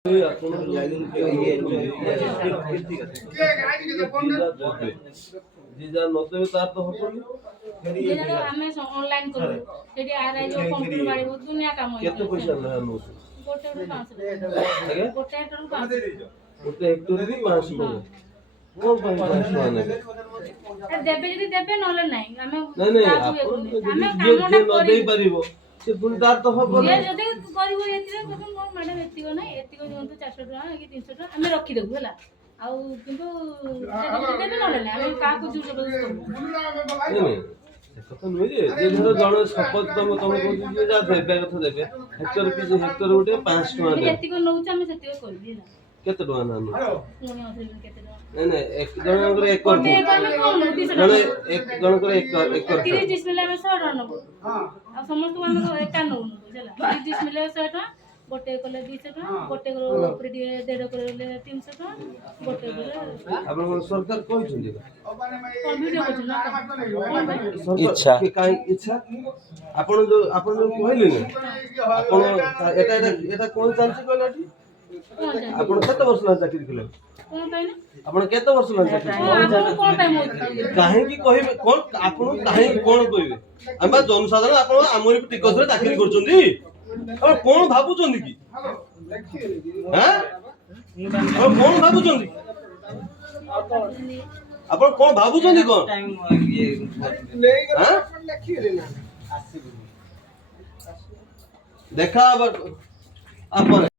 जीजा नदेबे तार तो हबनी जेना हमें ऑनलाइन करू सेठी आरआई जो कंप्यूटर मारिबो दुनिया काम होई केते पैसा ले नो गोटे रु 500 आगे गोटे रु 500 गोटे हेक्टर भी 500 कोन पाई 500 आने देबे जदी देबे नले नाही हमें नहीं हमें जे कामटा न करी देई परिबो से पुनी तार तो हबो ये जदी करिवो एतिरे कदम मोर मैडम एतिको नाही एतिको दियंतु 400 टका कि 300 टका हमें रखी देबू हला आउ किंतु देबे नले नाही हमें का को जुर जबरदस्त नहीं कथा नुहे जे धर जण शपथ तुम कहू जा देबे कथा देबे हेक्टर पीछे हेक्टर उठे 5 टका दे एतिको नउछ हमें सेतिको करबी हला केते टका ना पुणी अथरे केते टका नहीं एक जनकर एक कर गोटे एकर में कोन 200 जने टका एक जनकर एक कर 30 डिस्प्ले में 100 टका नबो हां आ समस्त हम एका नउ बुझला 30 डिस्प्ले 100 टका गोटे कले 200 टका गोटे करो ऊपर दिए 1.5 कले 300 टका गोटे कले आपण सरकार कोइ छुंदी कोन वीडियो को इच्छा कि काई इच्छा आपण जो कहले ने आपण एटा कोन चालछि कहलाठी आपण केते वर्ष ला चाकरी कले कोन पाइना आपण केते वर्ष ला चाकरी आपण कोन टाइम काहे की कहिबे कोन आपण काहे कोन कहिबे हम जनसाधारण आपण आमरी टिकस रे चाकरी करछोंदी और कोन भाबुचोंदी की हां और कोन भाबुचोंदी आपण कोन भाबुचोंदी कोन हां देखा अब